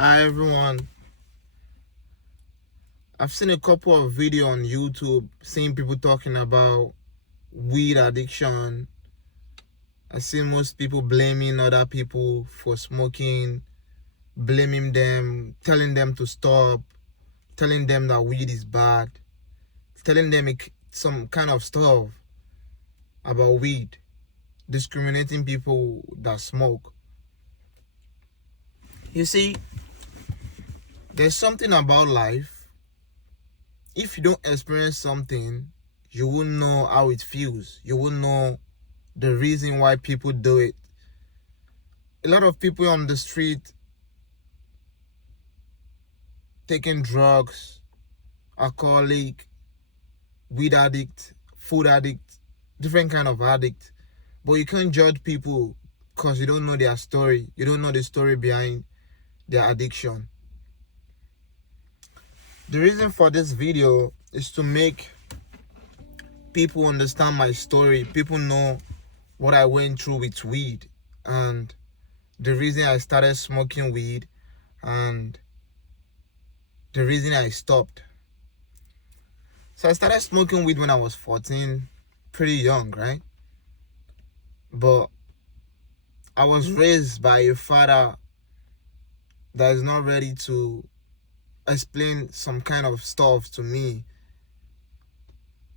Hi everyone. I've seen a couple of videos on YouTube seeing people talking about weed addiction. I see most people blaming other people for smoking, blaming them, telling them to stop, telling them that weed is bad, telling them some kind of stuff about weed, discriminating people that smoke. You see, there's something about life. If you don't experience something, you won't know how it feels. You won't know the reason why people do it. A lot of people on the street taking drugs, alcoholic, weed addict, food addict, different kind of addict. But you can't judge people because you don't know their story. You don't know the story behind their addiction. The reason for this video is to make people understand my story. People know what I went through with weed and the reason I started smoking weed and the reason I stopped. So I started smoking weed when I was 14, pretty young, right? But I was raised by a father that is not ready to explain some kind of stuff to me,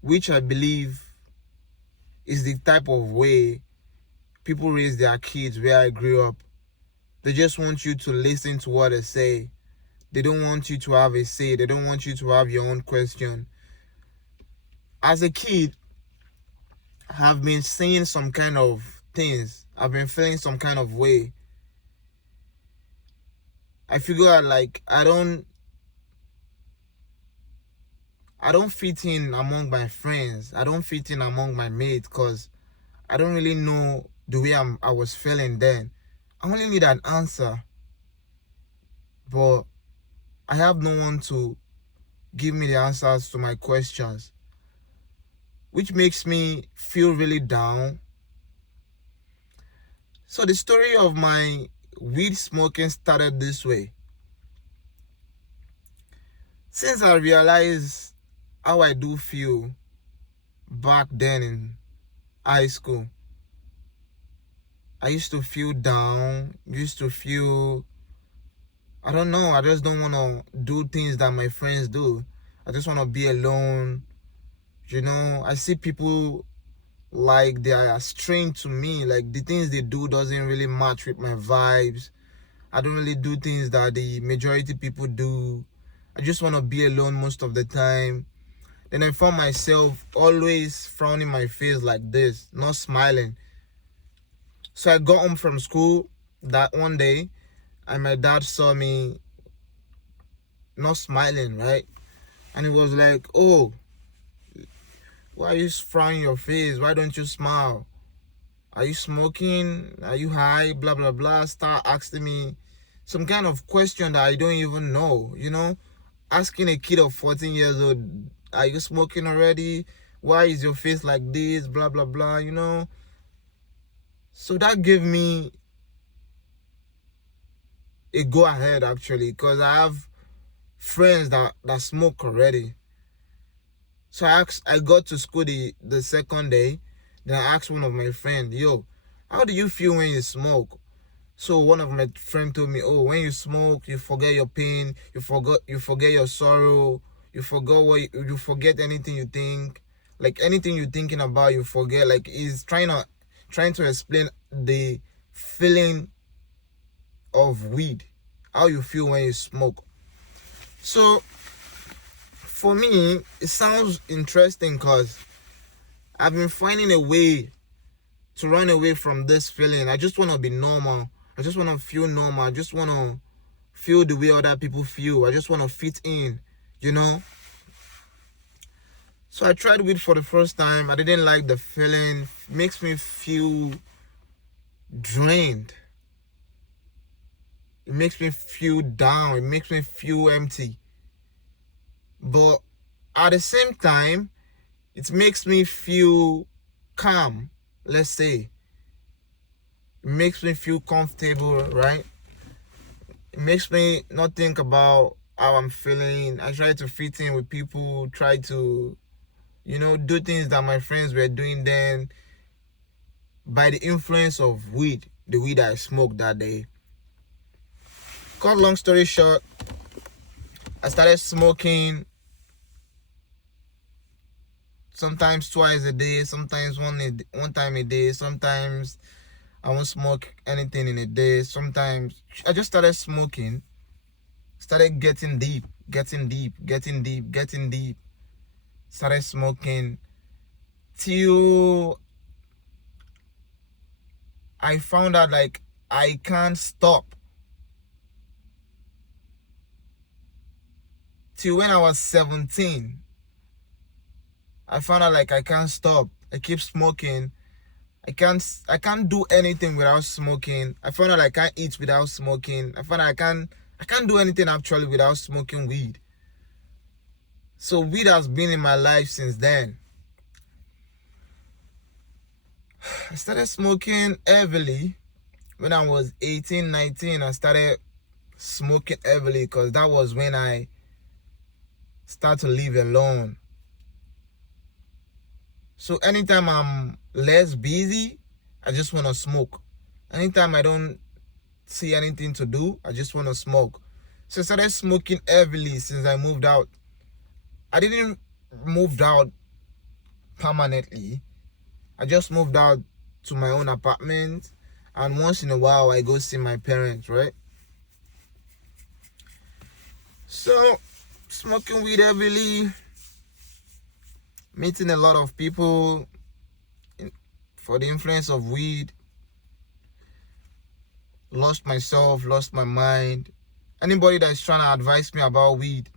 which I believe is the type of way people raise their kids where I grew up. They just want you to listen to what they say. They don't want you to have a say. They don't want you to have your own question. As a kid, I've been seeing some kind of things. I've been feeling some kind of way. I figure out like I don't fit in among my friends. I don't fit in among my mates because I don't really know the way I was feeling then. I only need an answer, but I have no one to give me the answers to my questions, which makes me feel really down. So the story of my weed smoking started this way. Since I realized how I do feel back then in high school, I used to feel down, used to feel, I don't know, I just don't want to do things that my friends do. I just want to be alone. I see people like they are strange to me, like the things they do doesn't really match with my vibes. I don't really do things that the majority people do. I just want to be alone most of the time. Then I found myself always frowning my face like this, not smiling. So I got home from school that one day and my dad saw me not smiling, right? And he was like, "Oh, why are you frowning your face? Why don't you smile? Are you smoking? Are you high? Blah, blah, blah." Start asking me some kind of question that I don't even know, Asking a kid of 14 years old, "Are you smoking already? Why is your face like this?" Blah, blah, blah. So that gave me a go ahead actually, because I have friends that smoke already. So I got to school the second day. Then I asked one of my friends, "Yo, how do you feel when you smoke?" So one of my friends told me, "Oh, when you smoke, you forget your pain, you forget your sorrow, you forget anything you think, like anything you're thinking about, you forget." Like he's trying to explain the feeling of weed, how you feel when you smoke. So for me, it sounds interesting because I've been finding a way to run away from this feeling. I just want to be normal. I just want to feel normal. I just want to feel the way other people feel. I just want to fit in, you know? So I tried weed for the first time. I didn't like the feeling. It makes me feel drained. It makes me feel down. It makes me feel empty. But at the same time, it makes me feel calm, let's say. It makes me feel comfortable, right? It makes me not think about how I'm feeling. I try to fit in with people, try to, do things that my friends were doing then by the influence of weed, the weed I smoked that day. Cut long story short, I started smoking sometimes twice a day, sometimes one time a day, sometimes I won't smoke anything in a day. Sometimes I just started smoking, started getting deep. Started smoking till I found out like I can't stop. Till when I was 17, I found out like I can't stop. I keep smoking. I can't do anything without smoking. I found out I can't eat without smoking. I found out I can't do anything actually without smoking weed. So weed has been in my life since then. I started smoking heavily when I was 18, 19. I started smoking heavily because that was when I started to live alone. So anytime I'm less busy, I just want to smoke. Anytime I don't see anything to do, I just want to smoke. So I started smoking heavily since I moved out. I didn't move out permanently. I just moved out to my own apartment, and once in a while I go see my parents, right? So smoking weed heavily, meeting a lot of people for the influence of weed, lost myself, lost my mind. Anybody that's trying to advise me about weed,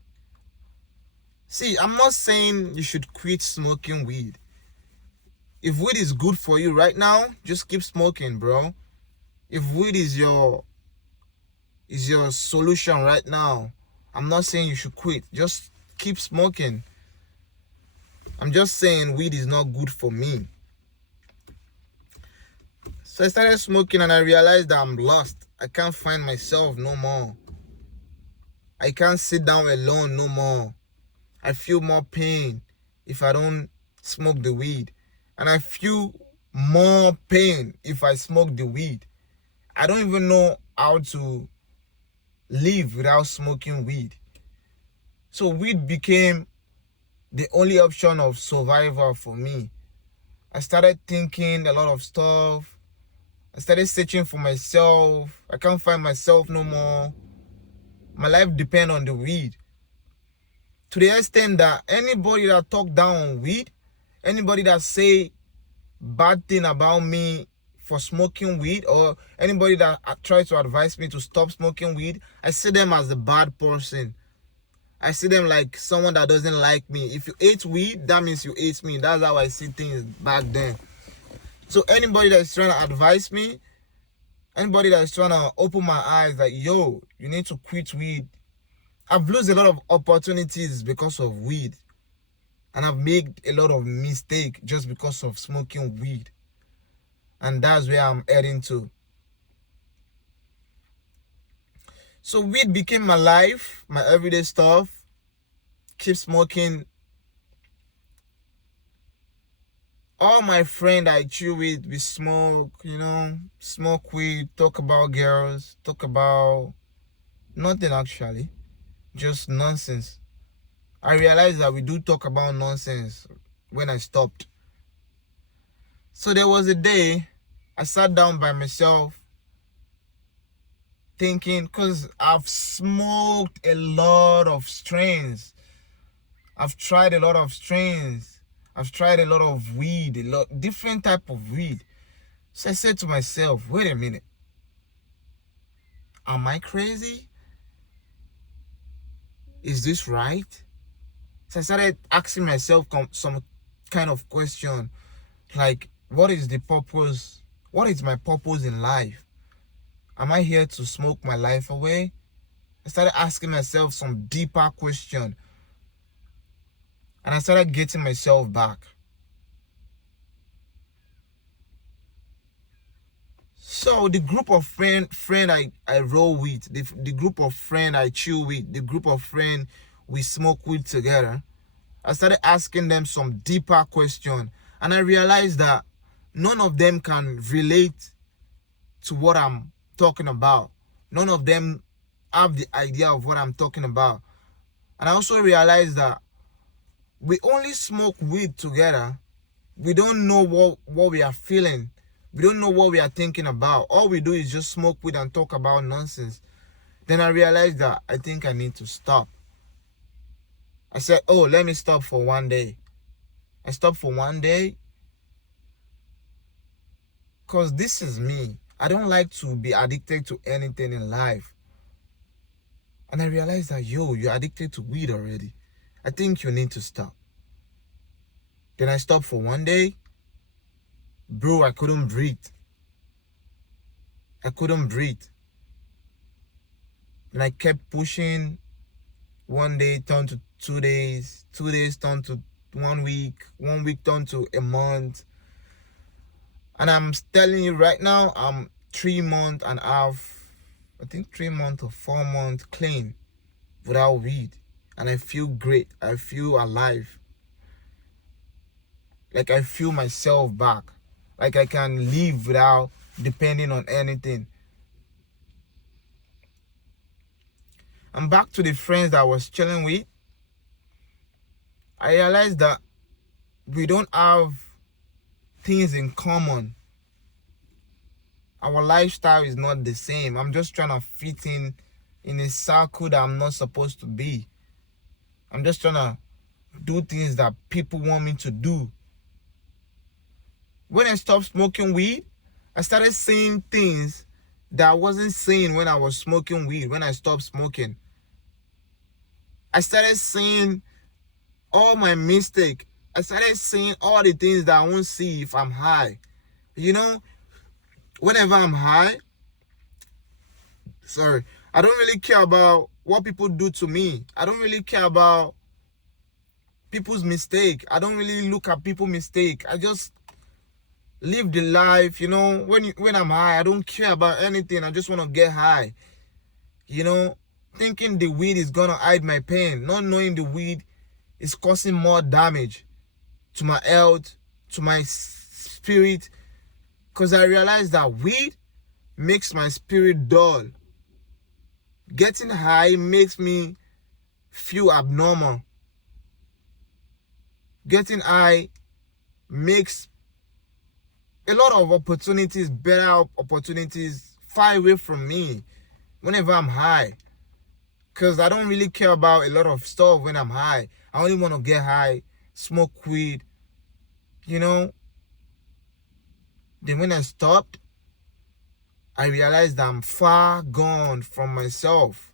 see, I'm not saying you should quit smoking weed. If weed is good for you right now, just keep smoking, bro. If weed is your solution right now, I'm not saying you should quit. Just keep smoking. I'm just saying weed is not good for me. So I started smoking and I realized that I'm lost. I can't find myself no more. I can't sit down alone no more. I feel more pain if I don't smoke the weed. And I feel more pain if I smoke the weed. I don't even know how to live without smoking weed. So weed became the only option of survival for me. I started thinking a lot of stuff. I started searching for myself. I can't find myself no more. My life depends on the weed. To the extent that anybody that talk down on weed, anybody that say bad thing about me for smoking weed, or anybody that tries to advise me to stop smoking weed, I see them as a bad person. I see them like someone that doesn't like me. If you hate weed, that means you hate me. That's how I see things back then. So anybody that is trying to advise me, anybody that is trying to open my eyes, like, yo, you need to quit weed. I've lost a lot of opportunities because of weed. And I've made a lot of mistakes just because of smoking weed. And that's where I'm heading to. So weed became my life, my everyday stuff. Keep smoking. All my friends I chill with, we smoke, smoke weed, talk about girls, talk about nothing actually, just nonsense. I realized that we do talk about nonsense when I stopped. So there was a day I sat down by myself thinking, because I've smoked a lot of strains. I've tried a lot of strains. I've tried a lot of weed, different type of weed. So I said to myself, wait a minute. Am I crazy? Is this right? So I started asking myself some kind of question, like, what is the purpose? What is my purpose in life? Am I here to smoke my life away? I started asking myself some deeper question. And I started getting myself back. So the group of friend I roll with, the group of friend I chill with, the group of friend we smoke with together, I started asking them some deeper question, and I realized that none of them can relate to what I'm talking about. None of them have the idea of what I'm talking about. And I also realized that we only smoke weed together. We don't know what we are feeling. We don't know what we are thinking about. All we do is just smoke weed and talk about nonsense. Then I realized that I think I need to stop. I said, oh, let me stop for one day. I stopped for one day because this is me. I don't like to be addicted to anything in life. And I realized that, you're addicted to weed already. I think you need to stop. Then I stopped for one day. Bro, I couldn't breathe. I couldn't breathe. And I kept pushing. One day turned to 2 days. 2 days turned to 1 week. 1 week turned to a month. And I'm telling you right now, I'm 3 months and a half, I think 3 months or 4 months clean without weed. And I feel great. I feel alive. Like I feel myself back. Like I can live without depending on anything. I'm back to the friends that I was chilling with. I realized that we don't have things in common. Our lifestyle is not the same. I'm just trying to fit in a circle that I'm not supposed to be. I'm just trying to do things that people want me to do. When I stopped smoking weed, I started seeing things that I wasn't seeing when I was smoking weed, when I stopped smoking. I started seeing all my mistakes. I started seeing all the things that I won't see if I'm high. You know, whenever I'm high, I don't really care about what people do to me. I don't really care about people's mistake. I don't really look at people's mistake. I just live the life, you know. When I'm high, I don't care about anything. I just want to get high. You know, thinking the weed is gonna hide my pain, not knowing the weed is causing more damage to my health, to my spirit. Because I realized that weed makes my spirit dull. Getting high makes me feel abnormal. Getting high makes a lot of opportunities, better opportunities, far away from me whenever I'm high. Because I don't really care about a lot of stuff when I'm high. I only want to get high, smoke weed, you know. Then when I stopped, I realized that I'm far gone from myself.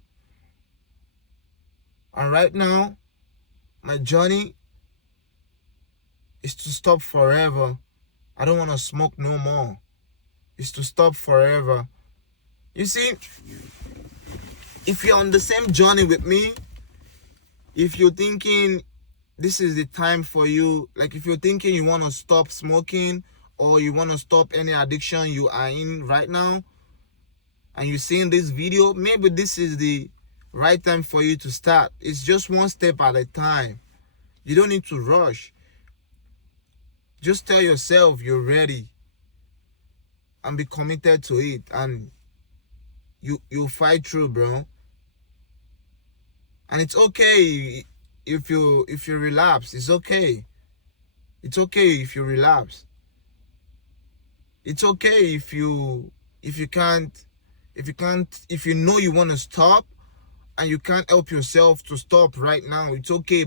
And right now, my journey is to stop forever. I don't want to smoke no more. It's to stop forever. You see, if you're on the same journey with me, if you're thinking this is the time for you, like if you're thinking you want to stop smoking or you want to stop any addiction you are in right now, and you're seeing this video, maybe this is the right time for you to start. It's just one step at a time. You don't need to rush. Just tell yourself you're ready and be committed to it, and you'll fight through, bro. And it's okay if you relapse. It's okay. It's okay if you relapse. It's okay if you know you want to stop and you can't help yourself to stop right now. It's okay.